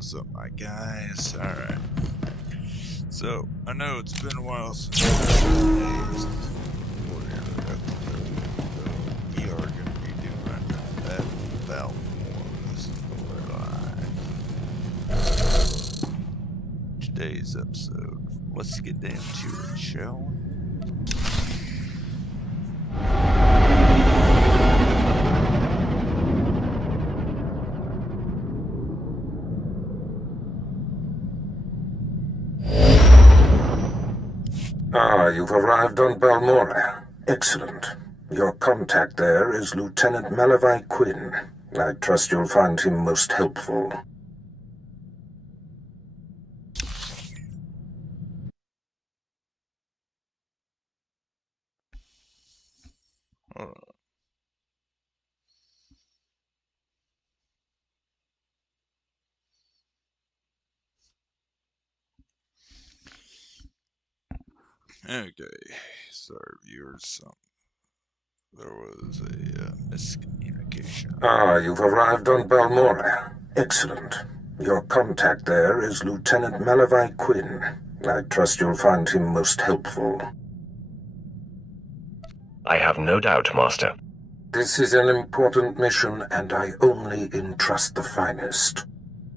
What's up, my guys? Alright. So, I know it's been a while since I've we are going to be doing that Balmorra. This is where today's episode. Let's get down to it, shall we? You've arrived on Balmorra. Excellent. Your contact there is Lieutenant Malavai Quinn. I trust you'll find him most helpful. Okay, sorry viewers, there was a miscommunication. You've arrived on Balmorra. Excellent. Your contact there is Lieutenant Malavai Quinn. I trust you'll find him most helpful. I have no doubt, Master. This is an important mission, and I only entrust the finest.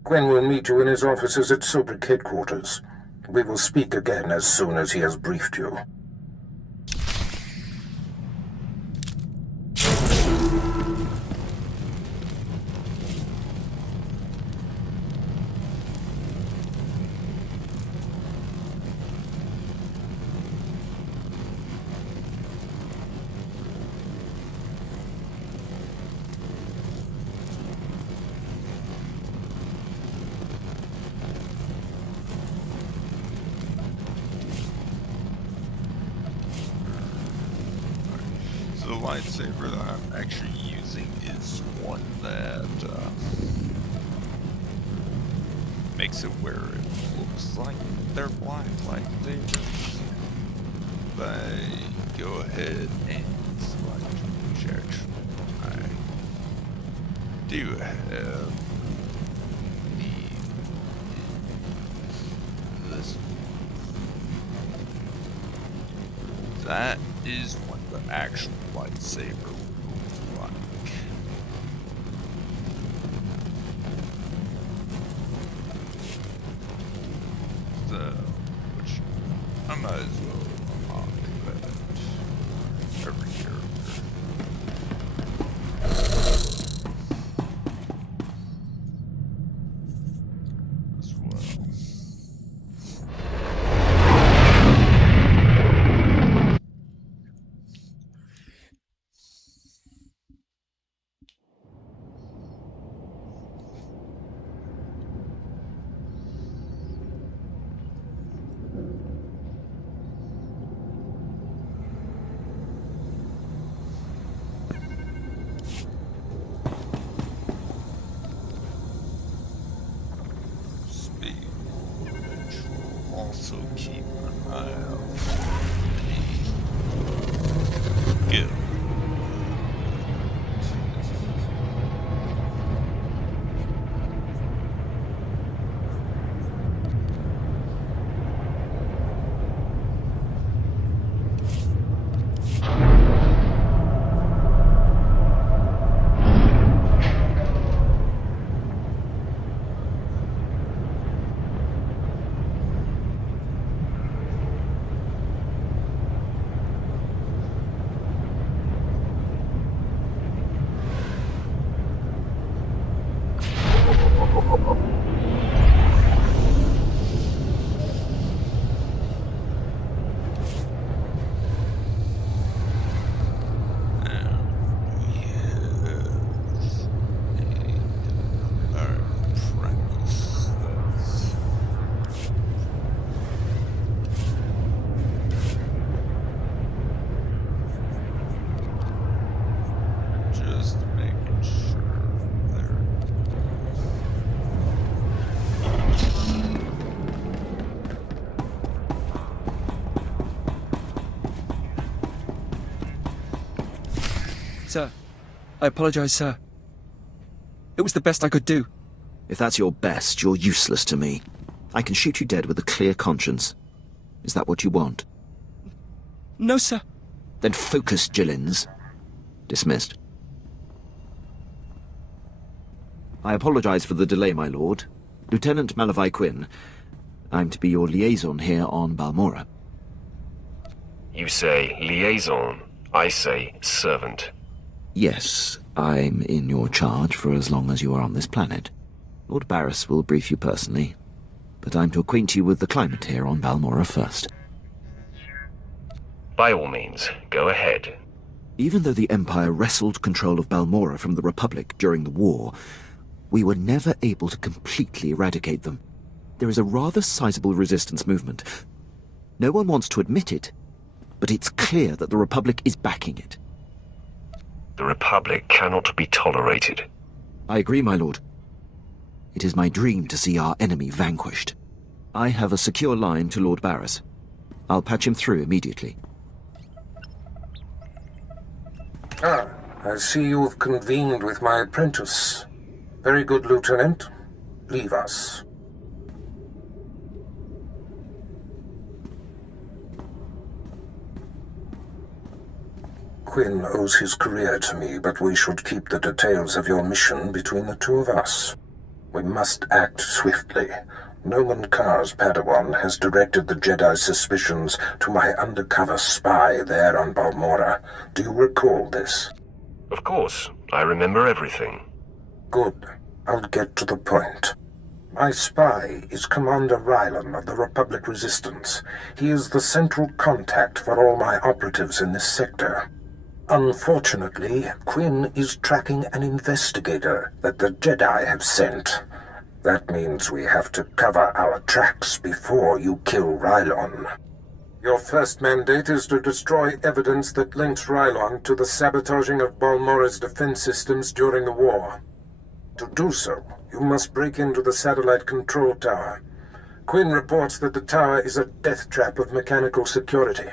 Quinn will meet you in his offices at Swtor headquarters. We will speak again as soon as he has briefed you. The lightsaber that I'm actually using is one that makes it where it looks like they're blind lightsabers. If I go ahead and select which actually I do have this. That is what the actual lightsaber will look like. So, which I might as well unlock that every character. As well. Also keep an eye out for the guild. Sir, I apologize, sir. It was the best I could do. If that's your best, you're useless to me. I can shoot you dead with a clear conscience. Is that what you want? No, sir. Then focus, Gillins. Dismissed. I apologize for the delay, my lord. Lieutenant Malavai Quinn. I'm to be your liaison here on Balmorra. You say liaison. I say servant. Yes, I'm in your charge for as long as you are on this planet. Lord Barris will brief you personally, but I'm to acquaint you with the climate here on Balmorra first. By all means, go ahead. Even though the Empire wrestled control of Balmorra from the Republic during the war, we were never able to completely eradicate them. There is a rather sizable resistance movement. No one wants to admit it, but it's clear that the Republic is backing it. The Republic cannot be tolerated. I agree, my lord. It is my dream to see our enemy vanquished. I have a secure line to Lord Barris. I'll patch him through immediately. Ah, I see you've convened with my apprentice. Very good, Lieutenant. Leave us. Quinn owes his career to me, but we should keep the details of your mission between the two of us. We must act swiftly. Noman Carr's Padawan has directed the Jedi's suspicions to my undercover spy there on Balmorra. Do you recall this? Of course, I remember everything. Good. I'll get to the point. My spy is Commander Rylan of the Republic Resistance. He is the central contact for all my operatives in this sector. Unfortunately, Quinn is tracking an investigator that the Jedi have sent. That means we have to cover our tracks before you kill Rylon. Your first mandate is to destroy evidence that links Rylon to the sabotaging of Balmorra's defense systems during the war. To do so, you must break into the satellite control tower. Quinn reports that the tower is a death trap of mechanical security.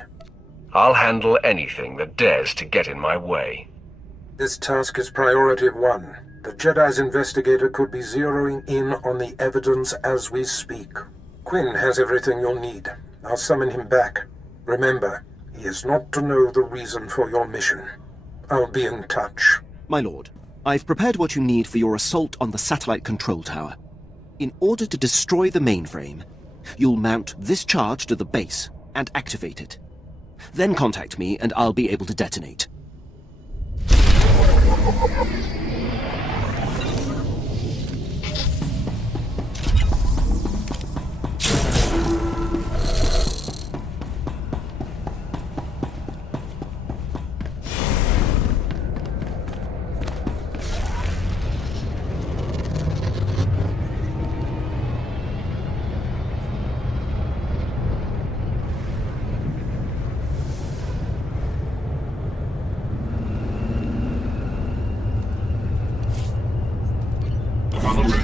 I'll handle anything that dares to get in my way. This task is priority 1. The Jedi's investigator could be zeroing in on the evidence as we speak. Quinn has everything you'll need. I'll summon him back. Remember, he is not to know the reason for your mission. I'll be in touch. My lord, I've prepared what you need for your assault on the satellite control tower. In order to destroy the mainframe, you'll mount this charge to the base and activate it. Then contact me and I'll be able to detonate.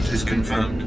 Route is confirmed.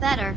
lot better.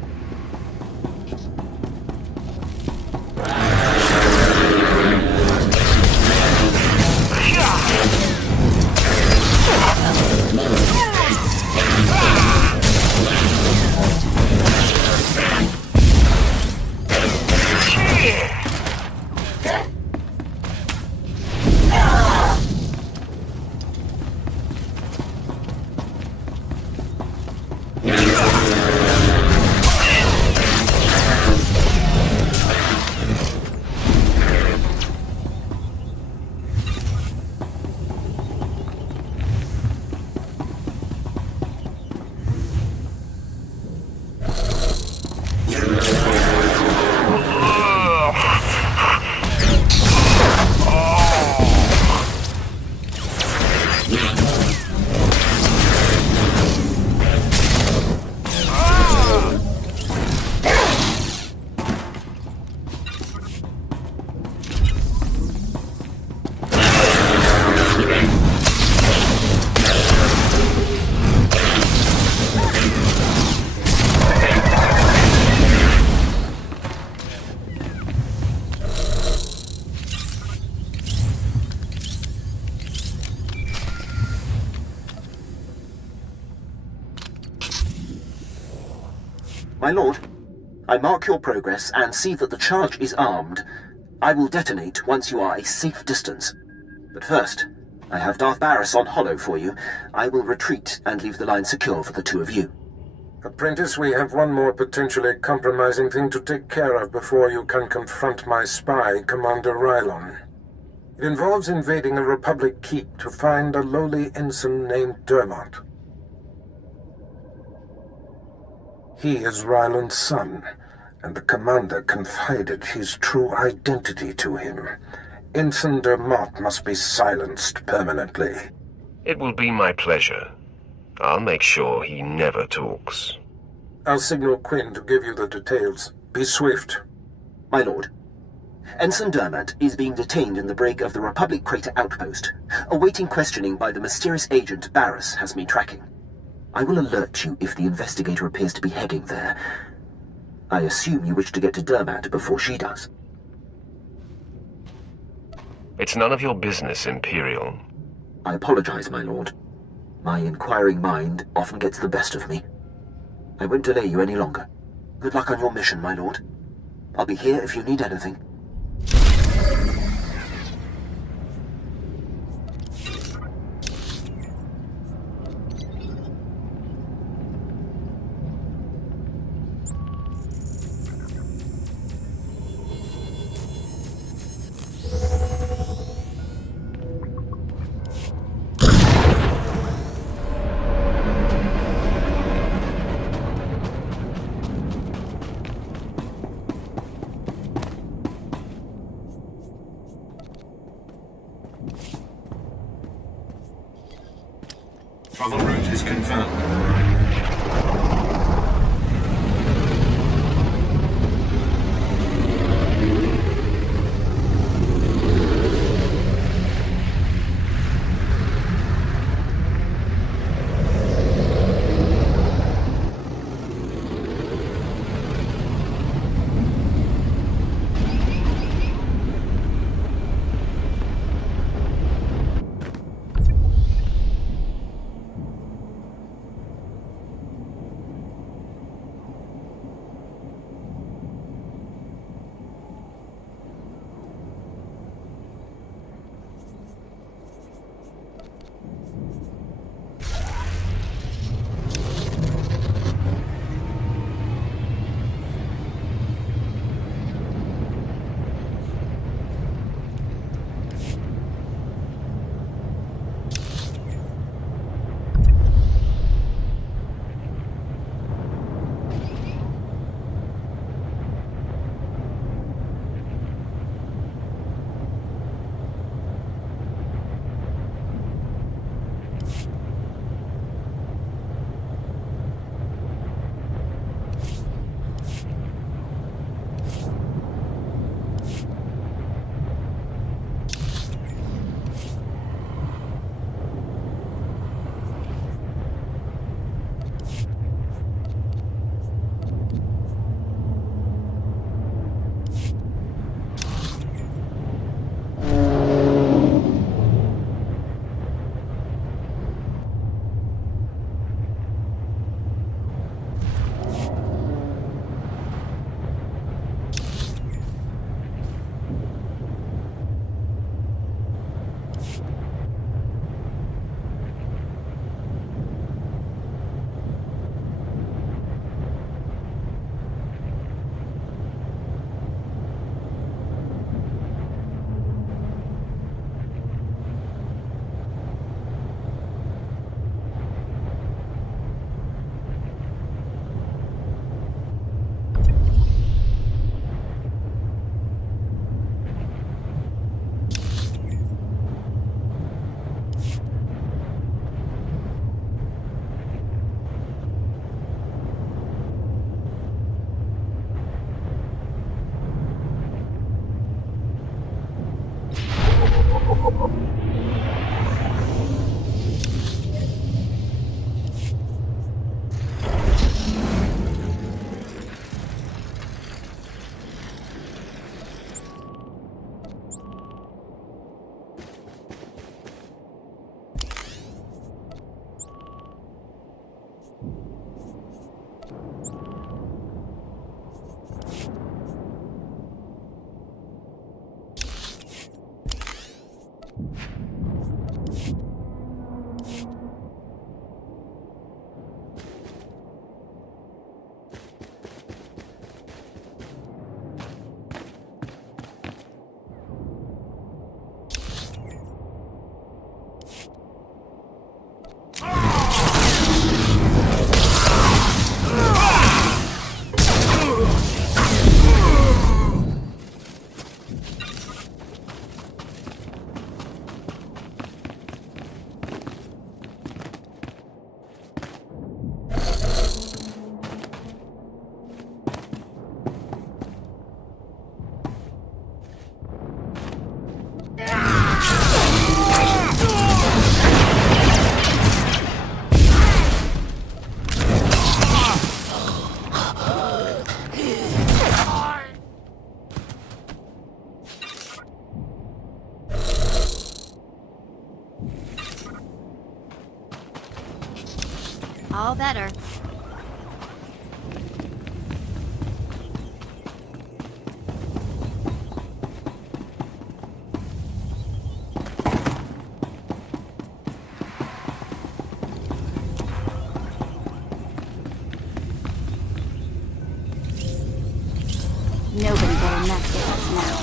My lord, I mark your progress and see that the charge is armed. I will detonate once you are a safe distance. But first, I have Darth Barris on hollow for you. I will retreat and leave the line secure for the two of you. Apprentice, we have one more potentially compromising thing to take care of before you can confront my spy, Commander Rylon. It involves invading a Republic keep to find a lowly ensign named Dermot. He is Rylon's son, and the commander confided his true identity to him. Ensign Dermot must be silenced permanently. It will be my pleasure. I'll make sure he never talks. I'll signal Quinn to give you the details. Be swift. My lord, Ensign Dermot is being detained in the brig of the Republic Crater Outpost, awaiting questioning by the mysterious agent Barris has me tracking. I will alert you if the investigator appears to be heading there. I assume you wish to get to Dermot before she does. It's none of your business, Imperial. I apologize, my lord. My inquiring mind often gets the best of me. I won't delay you any longer. Good luck on your mission, my lord. I'll be here if you need anything. Travel route is confirmed. all better. Nobody better mess with us now.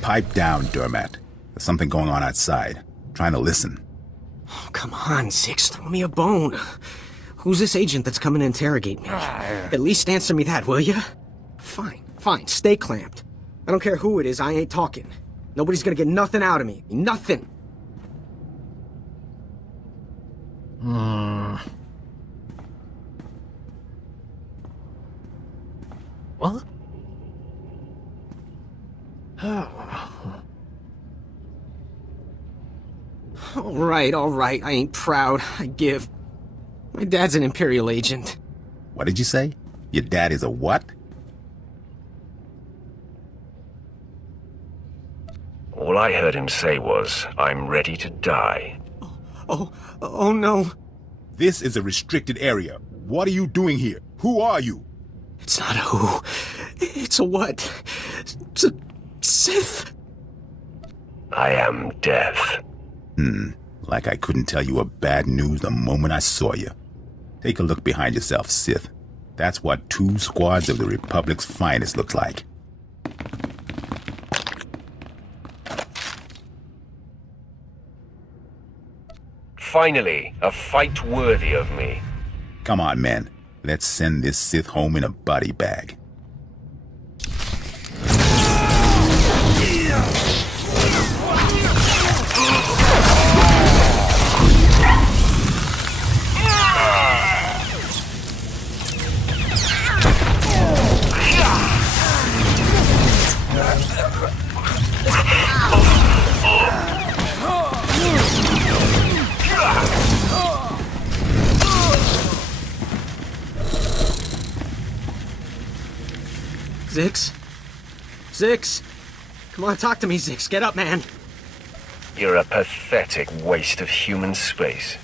Pipe down, Dermat. There's something going on outside. I'm trying to listen. Oh, come on, Six. Throw me a bone. Who's this agent that's coming to interrogate me? At least answer me that, will ya? Fine, fine. Stay clamped. I don't care who it is, I ain't talking. Nobody's gonna get nothing out of me. Nothing. What? All right. I ain't proud. I give. My dad's an Imperial agent. What did you say? Your dad is a what? All I heard him say was, I'm ready to die. Oh no. This is a restricted area. What are you doing here? Who are you? It's not a who. It's a what. It's a Sith. I am death. Like I couldn't tell you a bad news the moment I saw you. Take a look behind yourself, Sith. That's what 2 squads of the Republic's finest looks like. Finally, a fight worthy of me. Come on, man. Let's send this Sith home in a body bag. Zix? Zix? Come on, talk to me, Zix. Get up, man. You're a pathetic waste of human space.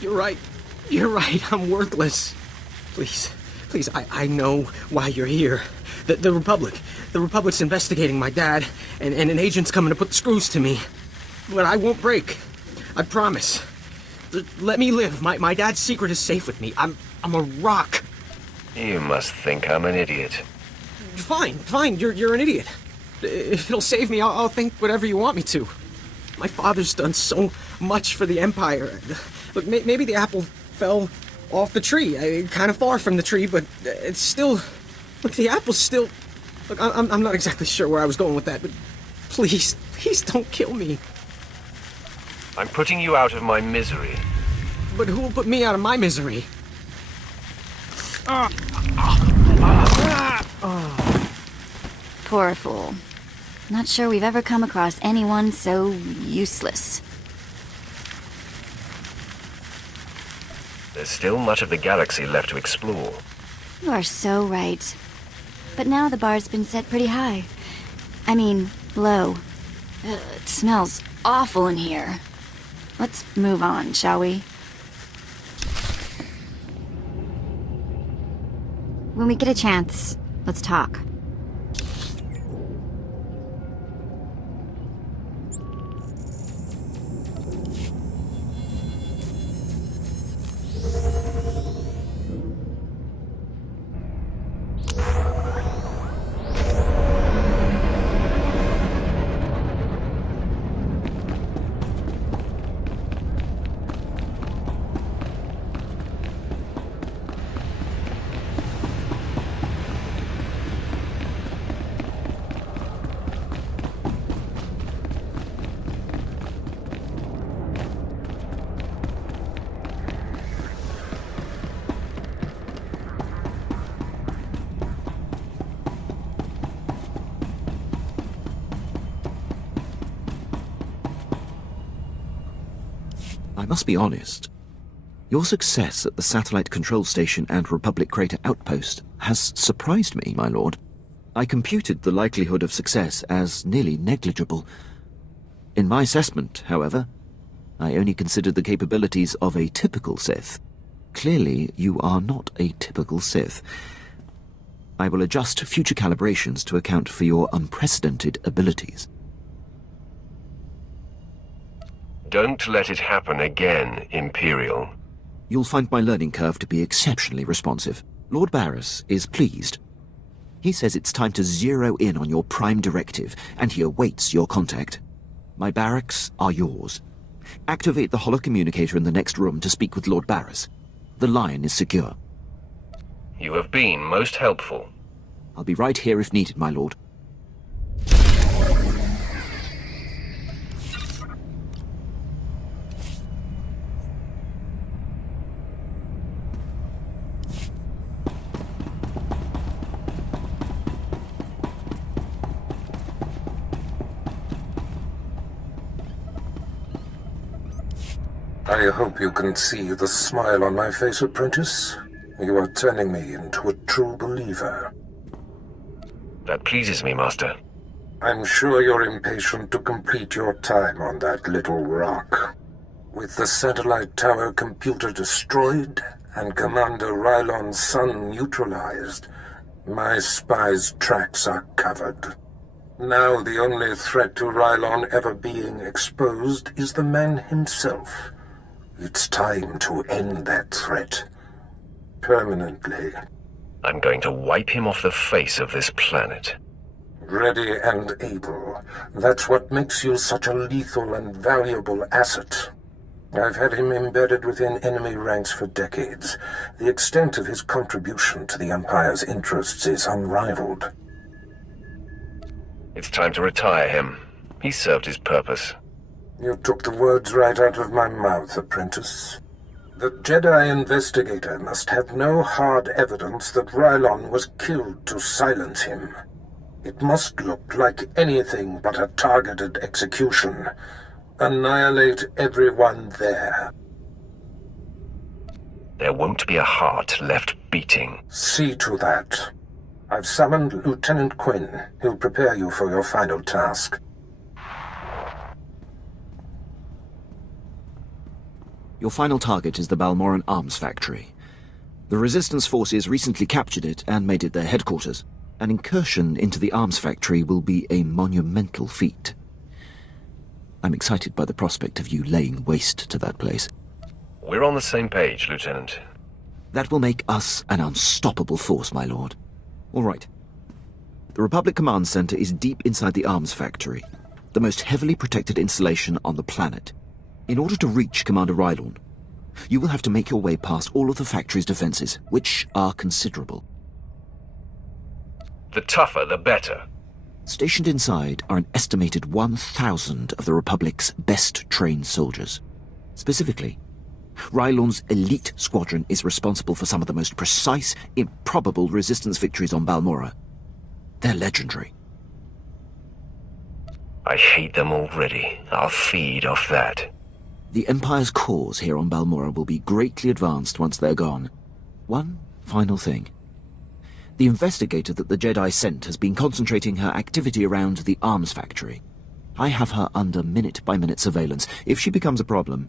You're right. You're right. I'm worthless. Please. Please, I know why you're here. The Republic's investigating my dad, and an agent's coming to put the screws to me. But I won't break. I promise. Let me live. My dad's secret is safe with me. I'm a rock. You must think I'm an idiot. Fine. You're an idiot. If it'll save me, I'll think whatever you want me to. My father's done so much for the Empire. Look, maybe the apple fell off the tree. Kind of far from the tree, but it's still... Look, the apple's still... Look, I'm not exactly sure where I was going with that, but please don't kill me. I'm putting you out of my misery. But who will put me out of my misery? Poor fool. Not sure we've ever come across anyone so useless. There's still much of the galaxy left to explore. You are so right. But now the bar's been set pretty high. I mean, low. It smells awful in here. Let's move on, shall we? When we get a chance, let's talk. I must be honest. Your success at the satellite control station and Republic Crater outpost has surprised me, my lord. I computed the likelihood of success as nearly negligible. In my assessment, however, I only considered the capabilities of a typical Sith. Clearly, you are not a typical Sith. I will adjust future calibrations to account for your unprecedented abilities. Don't let it happen again, Imperial. You'll find my learning curve to be exceptionally responsive. Lord Barris is pleased. He says it's time to zero in on your prime directive, and he awaits your contact. My barracks are yours. Activate the holocommunicator in the next room to speak with Lord Barris. The line is secure. You have been most helpful. I'll be right here if needed, my lord. I hope you can see the smile on my face, apprentice. You are turning me into a true believer. That pleases me, Master. I'm sure you're impatient to complete your time on that little rock. With the satellite tower computer destroyed and Commander Rylon's son neutralized, my spy's tracks are covered. Now the only threat to Rylon ever being exposed is the man himself. It's time to end that threat. Permanently. I'm going to wipe him off the face of this planet. Ready and able. That's what makes you such a lethal and valuable asset. I've had him embedded within enemy ranks for decades. The extent of his contribution to the Empire's interests is unrivaled. It's time to retire him. He served his purpose. You took the words right out of my mouth, apprentice. The Jedi investigator must have no hard evidence that Rylon was killed to silence him. It must look like anything but a targeted execution. Annihilate everyone there. There won't be a heart left beating. See to that. I've summoned Lieutenant Quinn. He'll prepare you for your final task. Your final target is the Balmorran arms factory. The Resistance forces recently captured it and made it their headquarters. An incursion into the arms factory will be a monumental feat. I'm excited by the prospect of you laying waste to that place. We're on the same page, Lieutenant. That will make us an unstoppable force, my lord. All right. The Republic Command Center is deep inside the arms factory, the most heavily protected installation on the planet. In order to reach Commander Rylorn, you will have to make your way past all of the factory's defenses, which are considerable. The tougher, the better. Stationed inside are an estimated 1,000 of the Republic's best-trained soldiers. Specifically, Rylorn's elite squadron is responsible for some of the most precise, improbable resistance victories on Balmorra. They're legendary. I hate them already. I'll feed off that. The Empire's cause here on Balmorra will be greatly advanced once they're gone. One final thing. The investigator that the Jedi sent has been concentrating her activity around the arms factory. I have her under minute-by-minute surveillance. If she becomes a problem,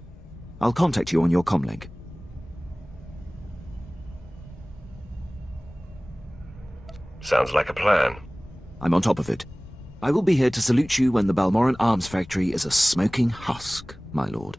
I'll contact you on your comlink. Sounds like a plan. I'm on top of it. I will be here to salute you when the Balmorran arms factory is a smoking husk, my lord.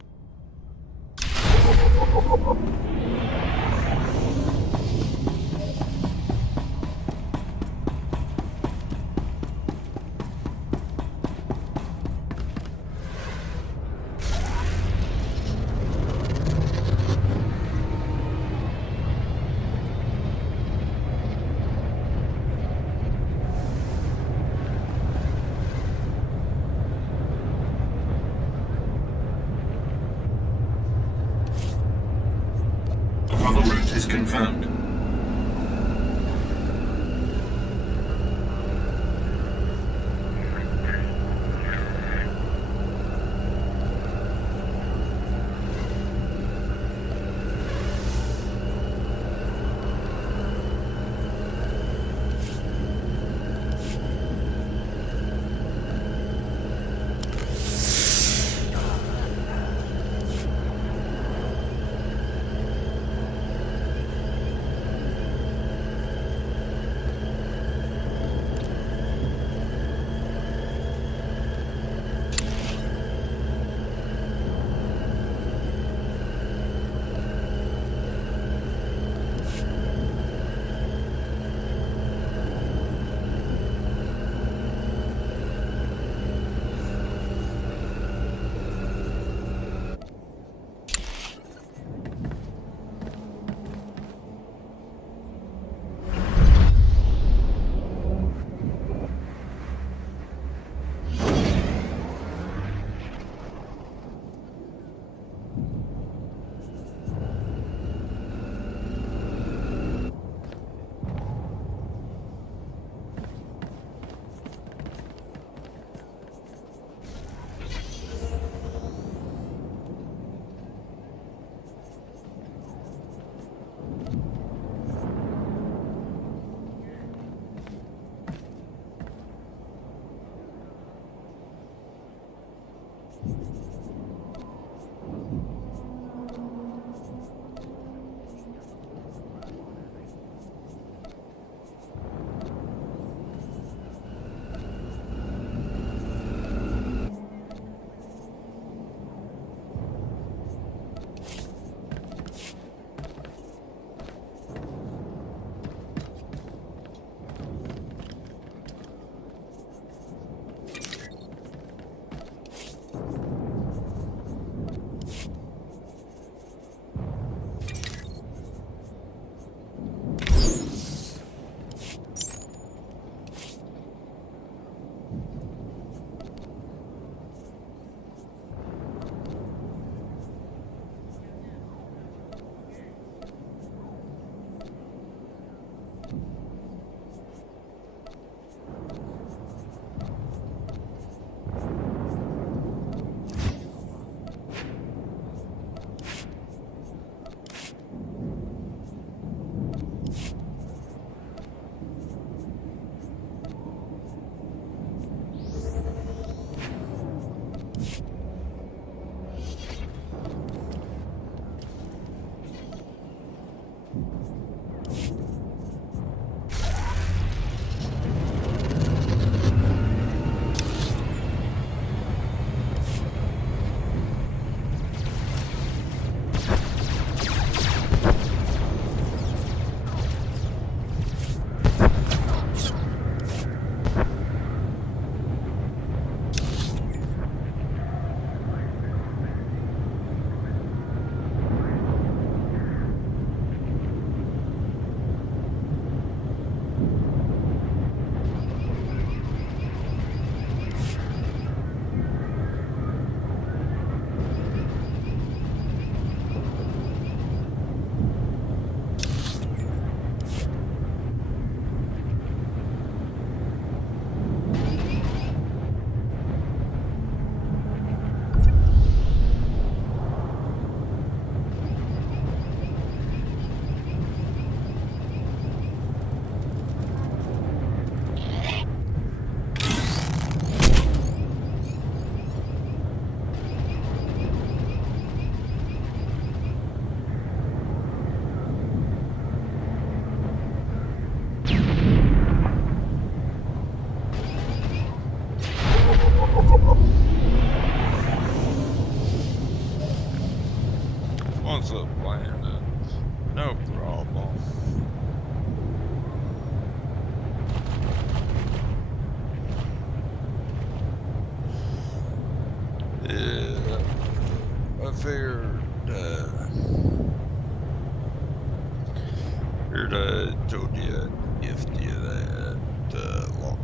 gift you that a long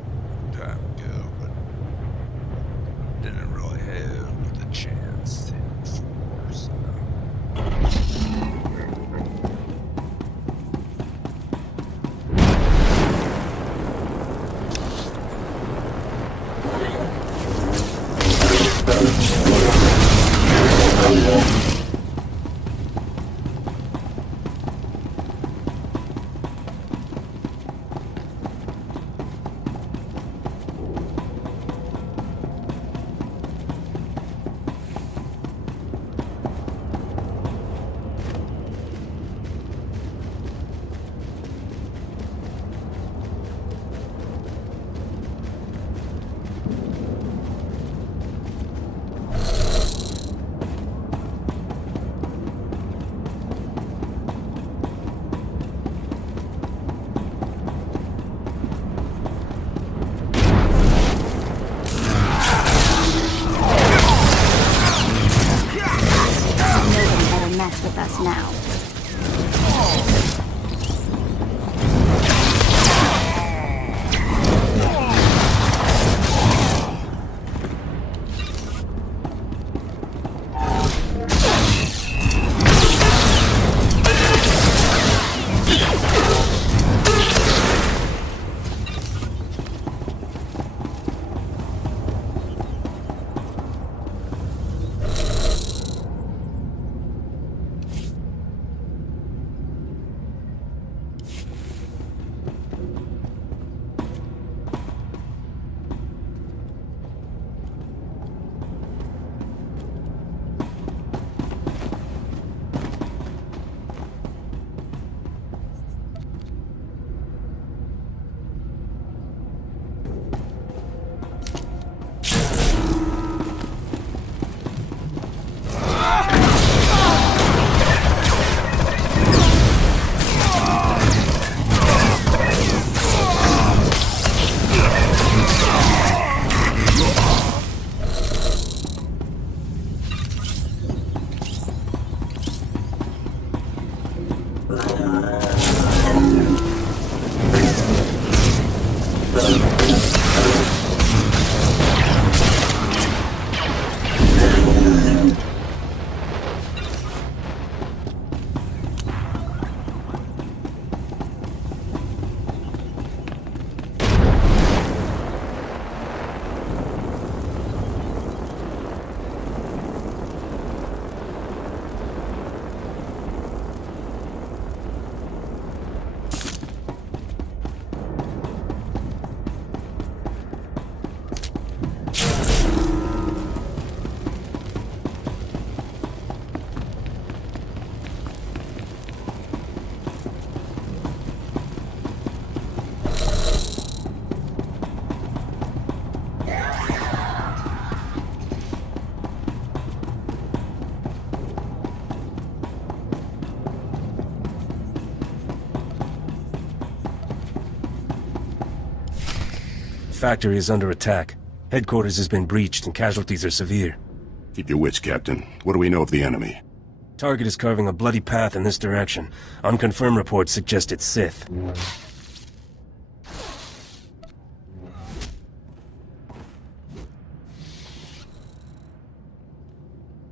time ago, but didn't really have the chance to before, so. Mess with us now. Factory is under attack. Headquarters has been breached and casualties are severe. Keep your wits, Captain. What do we know of the enemy? Target is carving a bloody path in this direction. Unconfirmed reports suggest it's Sith.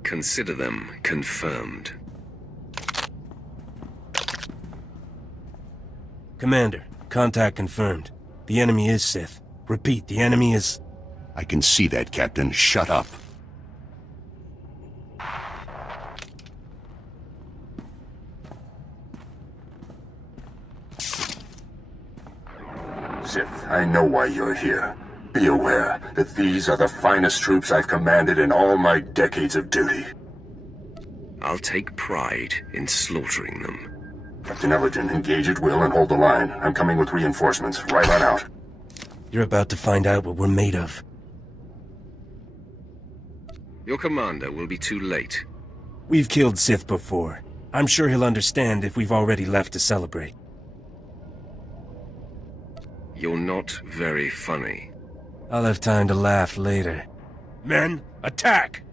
Consider them confirmed. Commander, contact confirmed. The enemy is Sith. Repeat, the enemy is... I can see that, Captain. Shut up. Sith, I know why you're here. Be aware that these are the finest troops I've commanded in all my decades of duty. I'll take pride in slaughtering them. Captain Elgin, engage at will and hold the line. I'm coming with reinforcements. Right on out. You're about to find out what we're made of. Your commander will be too late. We've killed Sith before. I'm sure he'll understand if we've already left to celebrate. You're not very funny. I'll have time to laugh later. Men, attack!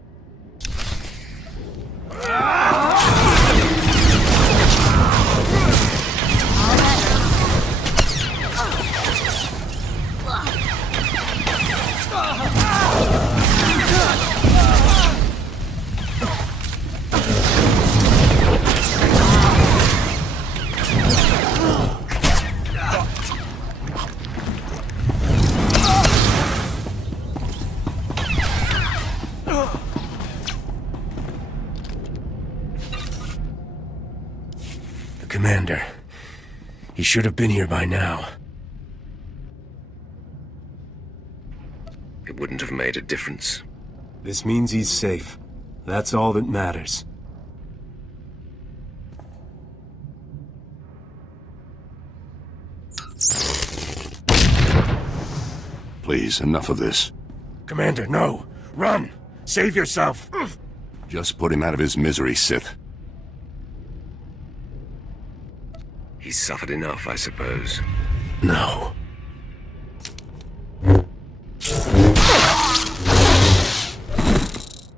should have been here by now. It wouldn't have made a difference. This means he's safe. That's all that matters. Please, enough of this. Commander, no! Run! Save yourself! Just put him out of his misery, Sith. He's suffered enough, I suppose. No.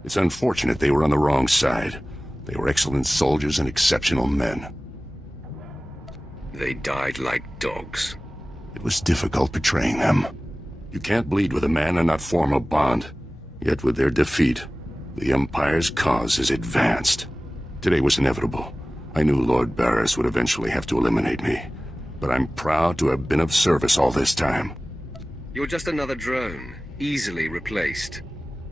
It's unfortunate they were on the wrong side. They were excellent soldiers and exceptional men. They died like dogs. It was difficult betraying them. You can't bleed with a man and not form a bond. Yet with their defeat, the Empire's cause is advanced. Today was inevitable. I knew Lord Barris would eventually have to eliminate me. But I'm proud to have been of service all this time. You're just another drone, easily replaced.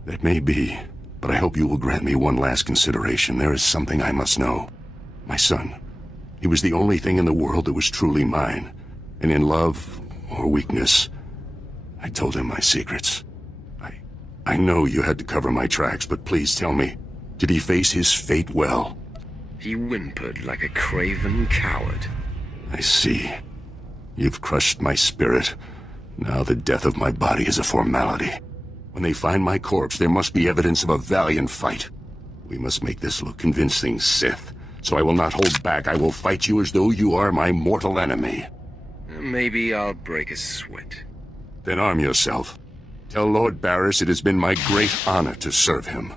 That may be, but I hope you will grant me one last consideration. There is something I must know. My son. He was the only thing in the world that was truly mine. And in love or weakness, I told him my secrets. I know you had to cover my tracks, but please tell me, did he face his fate well? He whimpered like a craven coward. I see. You've crushed my spirit. Now the death of my body is a formality. When they find my corpse, there must be evidence of a valiant fight. We must make this look convincing, Sith. So I will not hold back. I will fight you as though you are my mortal enemy. Maybe I'll break a sweat. Then arm yourself. Tell Lord Barris it has been my great honor to serve him.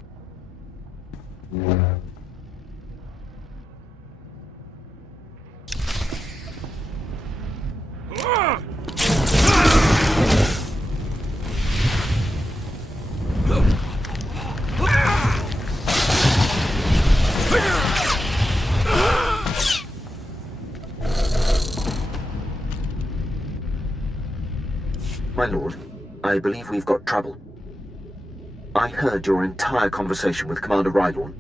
My lord, I believe we've got trouble. I heard your entire conversation with Commander Rylorn.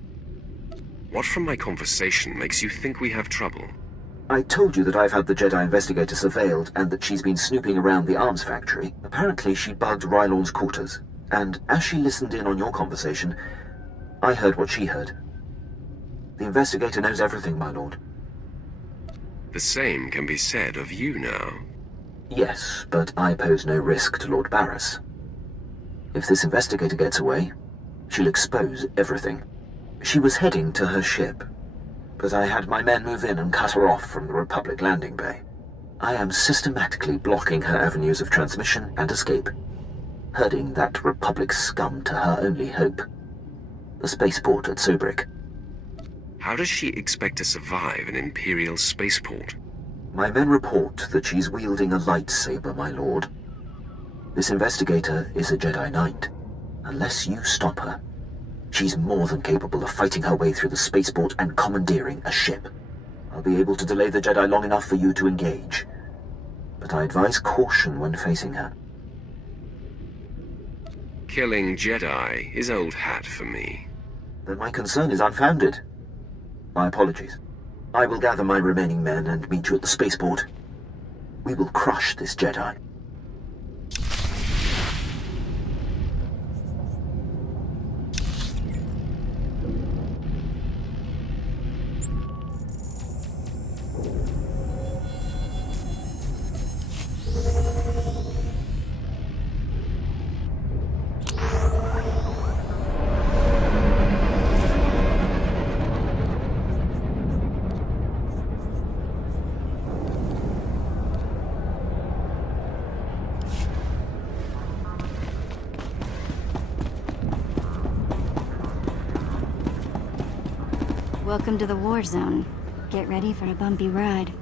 What from my conversation makes you think we have trouble? I told you that I've had the Jedi investigator surveilled and that she's been snooping around the arms factory. Apparently she bugged Rylorn's quarters, and as she listened in on your conversation, I heard what she heard. The investigator knows everything, my lord. The same can be said of you now. Yes, but I pose no risk to Lord Barris. If this investigator gets away, she'll expose everything. She was heading to her ship, but I had my men move in and cut her off from the Republic landing bay. I am systematically blocking her avenues of transmission and escape, herding that Republic scum to her only hope, the spaceport at Sobrik. How does she expect to survive an Imperial spaceport? My men report that she's wielding a lightsaber, my lord. This investigator is a Jedi Knight. Unless you stop her, she's more than capable of fighting her way through the spaceport and commandeering a ship. I'll be able to delay the Jedi long enough for you to engage, but I advise caution when facing her. Killing Jedi is old hat for me. Then my concern is unfounded. My apologies. I will gather my remaining men and meet you at the spaceport. We will crush this Jedi. Welcome to the war zone. Get ready for a bumpy ride.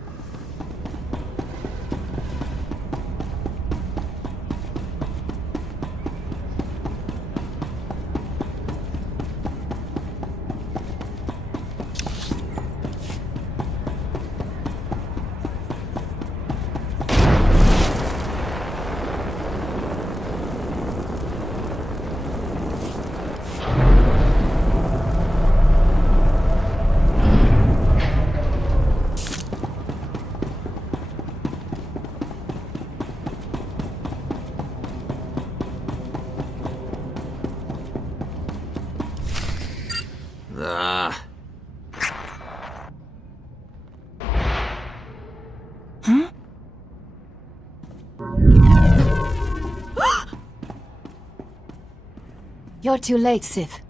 You're too late, Sith.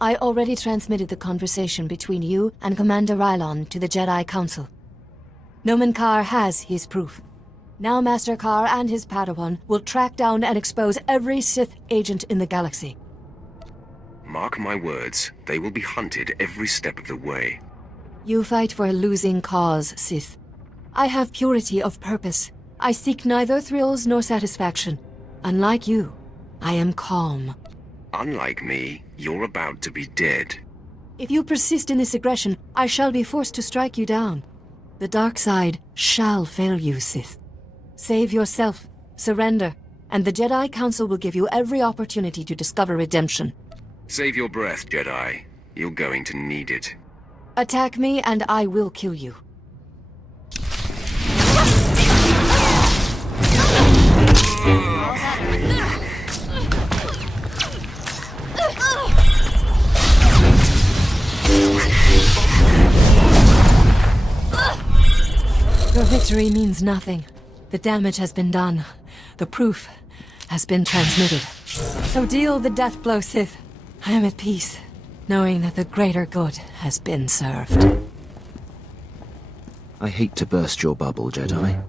I already transmitted the conversation between you and Commander Rylon to the Jedi Council. Nomen Karr has his proof. Now Master Karr and his Padawan will track down and expose every Sith agent in the galaxy. Mark my words, they will be hunted every step of the way. You fight for a losing cause, Sith. I have purity of purpose. I seek neither thrills nor satisfaction. Unlike you, I am calm. Unlike me, you're about to be dead. If you persist in this aggression, I shall be forced to strike you down. The dark side shall fail you, Sith. Save yourself, surrender, and the Jedi Council will give you every opportunity to discover redemption. Save your breath, Jedi. You're going to need it. Attack me and I will kill you. Your victory means nothing. The damage has been done. The proof has been transmitted. So deal the death blow, Sith. I am at peace, knowing that the greater good has been served. I hate to burst your bubble, Jedi.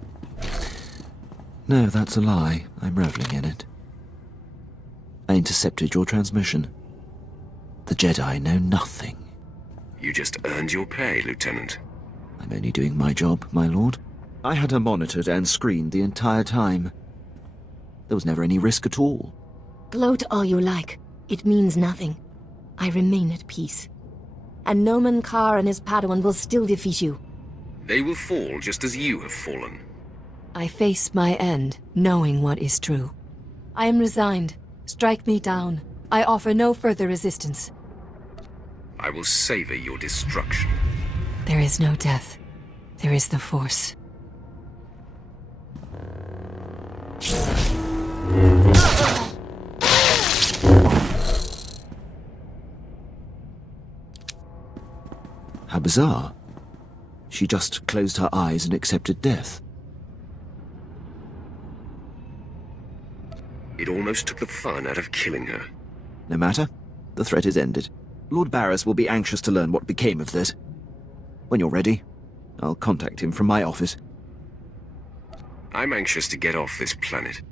No, that's a lie. I'm reveling in it. I intercepted your transmission. The Jedi know nothing. You just earned your pay, Lieutenant. I'm only doing my job, my lord. I had her monitored and screened the entire time. There was never any risk at all. Gloat all you like. It means nothing. I remain at peace. And Nomen Karr and his Padawan will still defeat you. They will fall just as you have fallen. I face my end, knowing what is true. I am resigned. Strike me down. I offer no further resistance. I will savor your destruction. There is no death. There is the Force. How bizarre. She just closed her eyes and accepted death. It almost took the fun out of killing her. No matter. The threat is ended. Lord Barris will be anxious to learn what became of this. When you're ready, I'll contact him from my office. I'm anxious to get off this planet.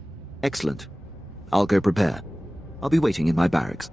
Excellent. I'll go prepare. I'll be waiting in my barracks.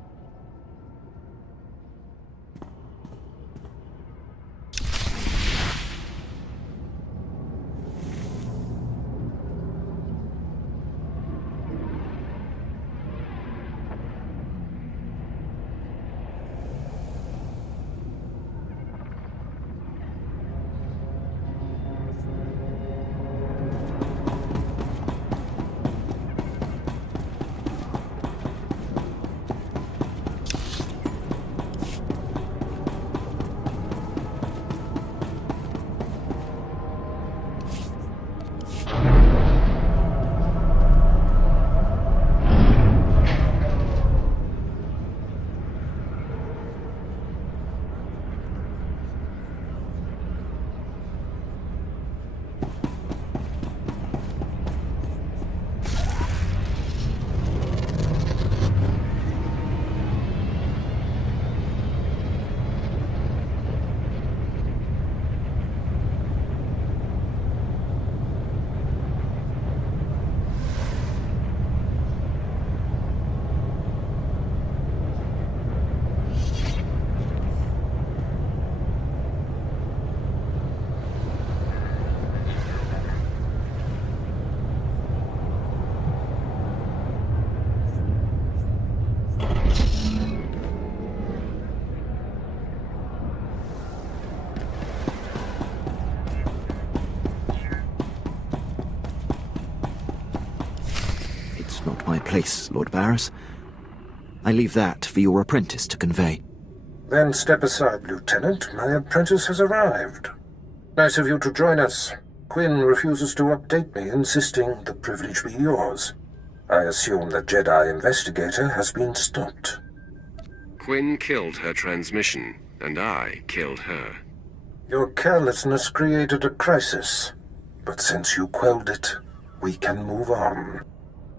Place, Lord Barris. I leave that for your apprentice to convey. Then step aside, Lieutenant. My apprentice has arrived. Nice of you to join us. Quinn refuses to update me, insisting the privilege be yours. I assume the Jedi investigator has been stopped. Quinn killed her transmission, and I killed her. Your carelessness created a crisis, but since you quelled it, we can move on.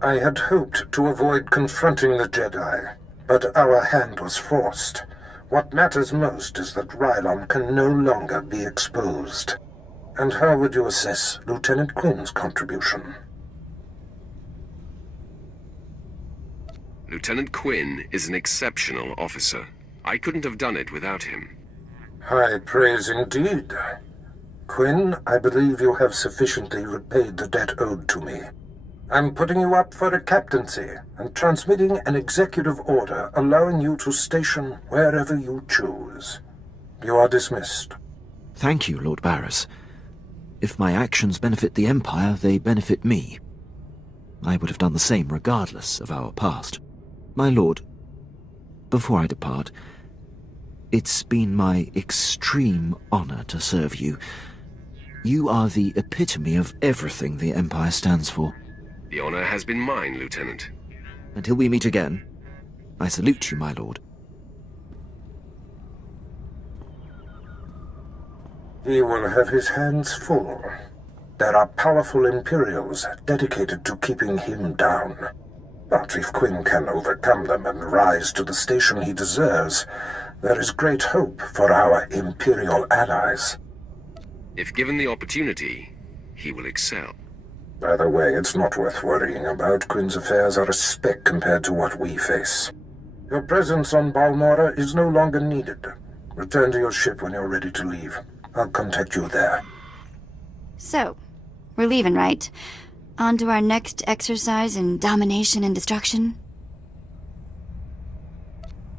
I had hoped to avoid confronting the Jedi, but our hand was forced. What matters most is that Rylon can no longer be exposed. And how would you assess Lieutenant Quinn's contribution? Lieutenant Quinn is an exceptional officer. I couldn't have done it without him. High praise indeed. Quinn, I believe you have sufficiently repaid the debt owed to me. I'm putting you up for a captaincy and transmitting an executive order allowing you to station wherever you choose. You are dismissed. Thank you, Lord Barris. If my actions benefit the Empire, they benefit me. I would have done the same regardless of our past. My lord, before I depart, it's been my extreme honor to serve you. You are the epitome of everything the Empire stands for. The honor has been mine, Lieutenant. Until we meet again, I salute you, my lord. He will have his hands full. There are powerful Imperials dedicated to keeping him down. But if Quinn can overcome them and rise to the station he deserves, there is great hope for our Imperial allies. If given the opportunity, he will excel. By the way, it's not worth worrying about. Quinn's affairs are a speck compared to what we face. Your presence on Balmorra is no longer needed. Return to your ship when you're ready to leave. I'll contact you there. So, we're leaving, right? On to our next exercise in domination and destruction?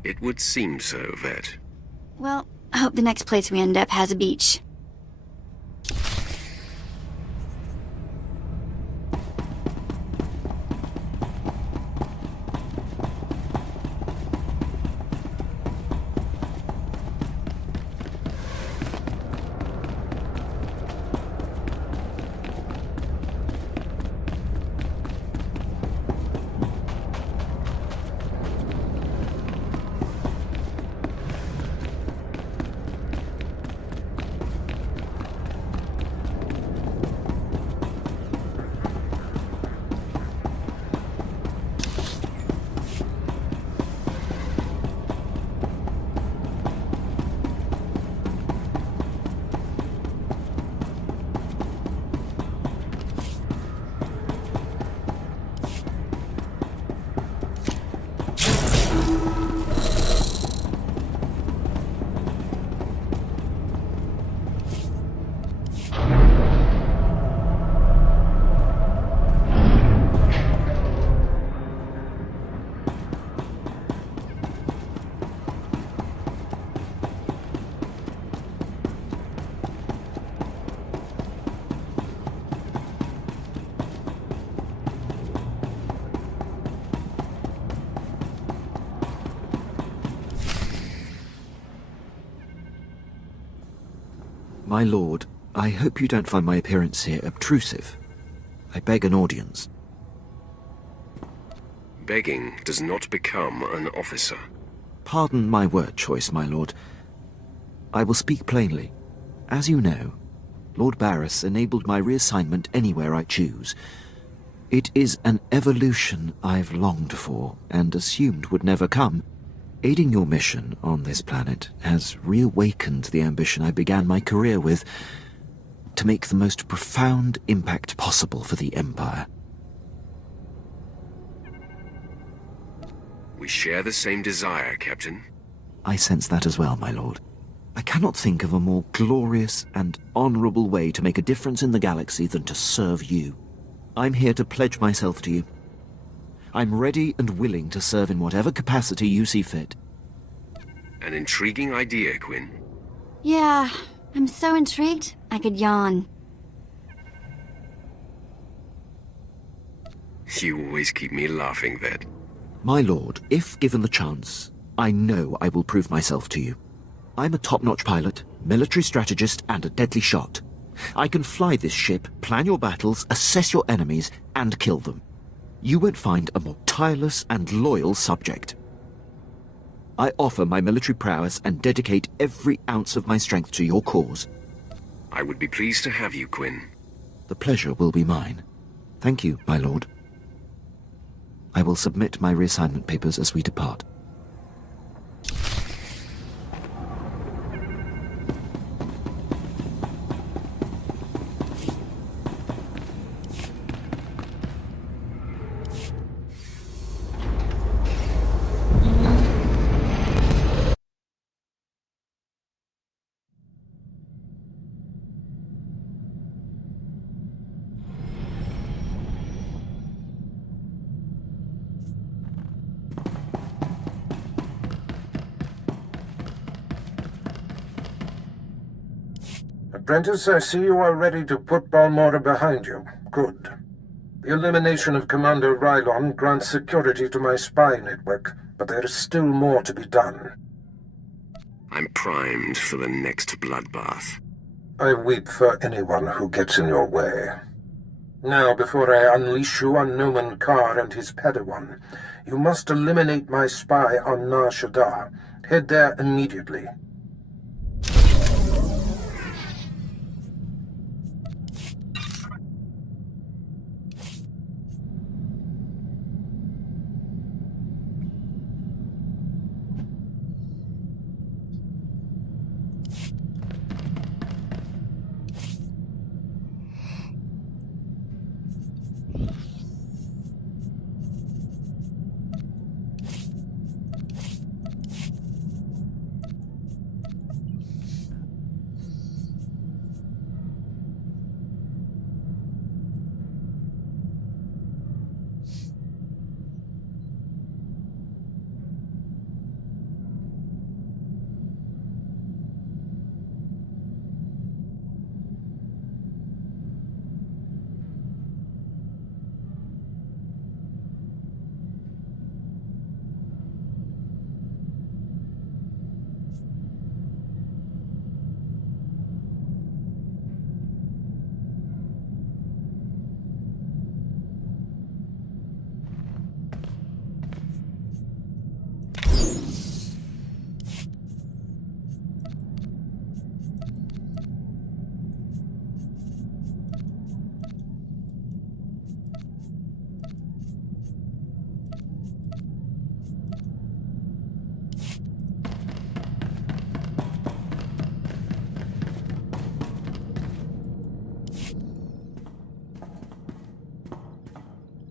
It would seem so, Vet. Well, I hope the next place we end up has a beach. My lord, I hope you don't find my appearance here obtrusive. I beg an audience. Begging does not become an officer. Pardon my word choice, my lord. I will speak plainly. As you know, Lord Barris enabled my reassignment anywhere I choose. It is an evolution I've longed for and assumed would never come. Aiding your mission on this planet has reawakened the ambition I began my career with, to make the most profound impact possible for the Empire. We share the same desire, Captain. I sense that as well, my lord. I cannot think of a more glorious and honorable way to make a difference in the galaxy than to serve you. I'm here to pledge myself to you. I'm ready and willing to serve in whatever capacity you see fit. An intriguing idea, Quinn. Yeah, I'm so intrigued, I could yawn. You always keep me laughing, Vet. My lord, if given the chance, I know I will prove myself to you. I'm a top-notch pilot, military strategist, and a deadly shot. I can fly this ship, plan your battles, assess your enemies, and kill them. You won't find a more tireless and loyal subject. I offer my military prowess and dedicate every ounce of my strength to your cause. I would be pleased to have you, Quinn. The pleasure will be mine. Thank you, my lord. I will submit my reassignment papers as we depart. Apprentice, I see you are ready to put Balmorra behind you. Good. The elimination of Commander Rylon grants security to my spy network, but there is still more to be done. I'm primed for the next bloodbath. I weep for anyone who gets in your way. Now, before I unleash you on Noman Carr and his Padawan, you must eliminate my spy on Nar Shaddaa. Head there immediately.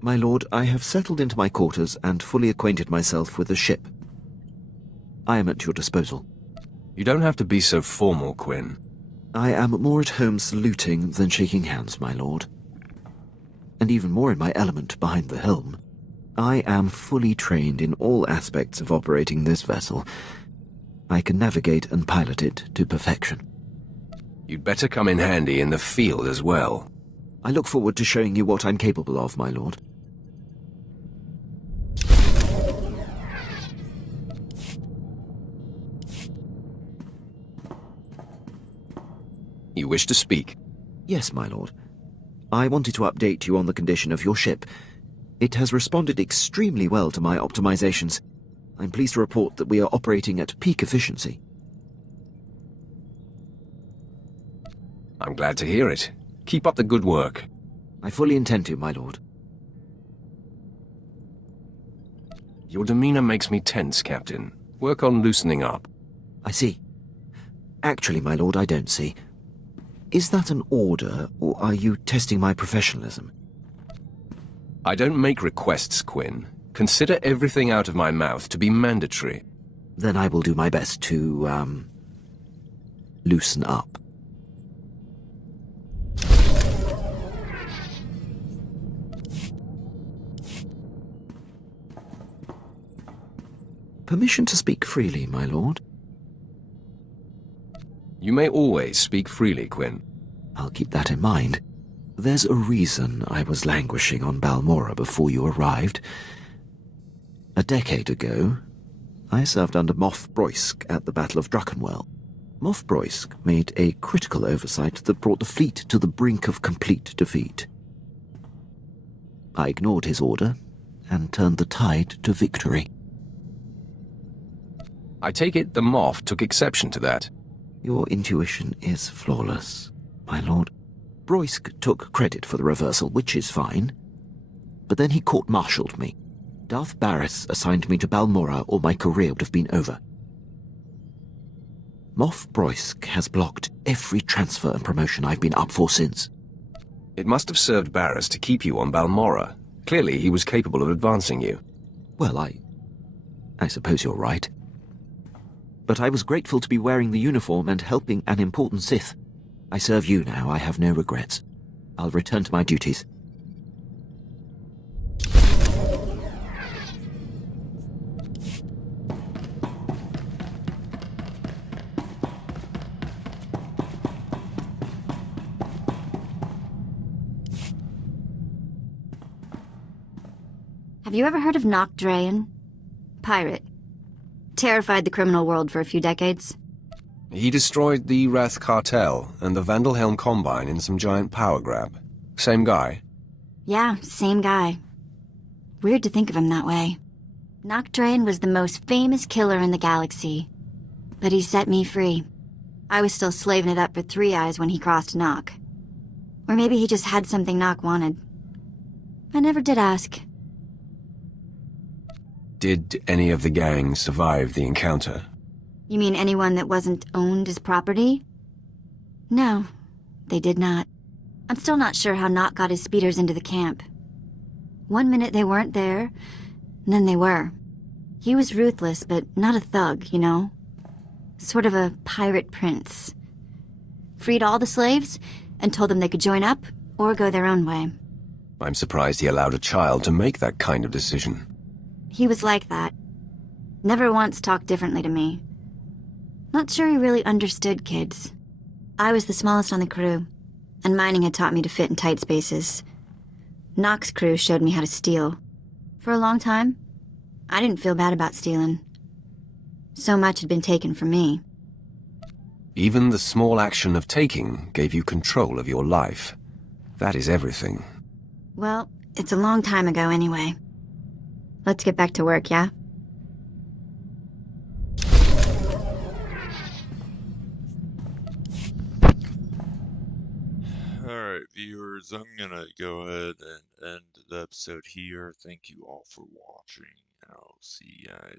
My lord, I have settled into my quarters and fully acquainted myself with the ship. I am at your disposal. You don't have to be so formal, Quinn. I am more at home saluting than shaking hands, my lord. And even more in my element behind the helm. I am fully trained in all aspects of operating this vessel. I can navigate and pilot it to perfection. You'd better come in handy in the field as well. I look forward to showing you what I'm capable of, my lord. You wish to speak? Yes, my lord. I wanted to update you on the condition of your ship. It has responded extremely well to my optimizations. I'm pleased to report that we are operating at peak efficiency. I'm glad to hear it. Keep up the good work. I fully intend to, my lord. Your demeanor makes me tense, Captain. Work on loosening up. I see. Actually, my lord, I don't see. Is that an order, or are you testing my professionalism? I don't make requests, Quinn. Consider everything out of my mouth to be mandatory. Then I will do my best to, loosen up. Permission to speak freely, my lord? You may always speak freely, Quinn. I'll keep that in mind. There's a reason I was languishing on Balmorra before you arrived. A decade ago, I served under Moff Broysk at the Battle of Druckenwell. Moff Broysk made a critical oversight that brought the fleet to the brink of complete defeat. I ignored his order and turned the tide to victory. I take it the Moff took exception to that. Your intuition is flawless, my lord. Broysk took credit for the reversal, which is fine. but then he court-martialed me. Darth Barris assigned me to Balmorra, or my career would have been over. Moff Broysk has blocked every transfer and promotion I've been up for since. It must have served Barris to keep you on Balmorra. Clearly, he was capable of advancing you. Well, I suppose you're right. But I was grateful to be wearing the uniform and helping an important Sith. I serve you now, I have no regrets. I'll return to my duties. Have you ever heard of Nock Drayen? Pirate. Terrified the criminal world for a few decades. He destroyed the Wrath Cartel and the Vandalhelm Combine in some giant power grab. Same guy? Yeah, same guy. Weird to think of him that way. Nock Drayen was the most famous killer in the galaxy. But he set me free. I was still slaving it up for Three Eyes when he crossed Nock. Or maybe he just had something Nock wanted. I never did ask. Did any of the gang survive the encounter? You mean anyone that wasn't owned as property? No, they did not. I'm still not sure how Nock got his speeders into the camp. One minute they weren't there, and then they were. He was ruthless, but not a thug, you know? Sort of a pirate prince. Freed all the slaves, and told them they could join up, or go their own way. I'm surprised he allowed a child to make that kind of decision. He was like that. Never once talked differently to me. Not sure he really understood kids. I was the smallest on the crew, and mining had taught me to fit in tight spaces. Nock's crew showed me how to steal. For a long time, I didn't feel bad about stealing. So much had been taken from me. Even the small action of taking gave you control of your life. That is everything. Well, it's a long time ago anyway. Let's get back to work, yeah? Alright, viewers, I'm gonna go ahead and end the episode here. Thank you all for watching, and I'll see you guys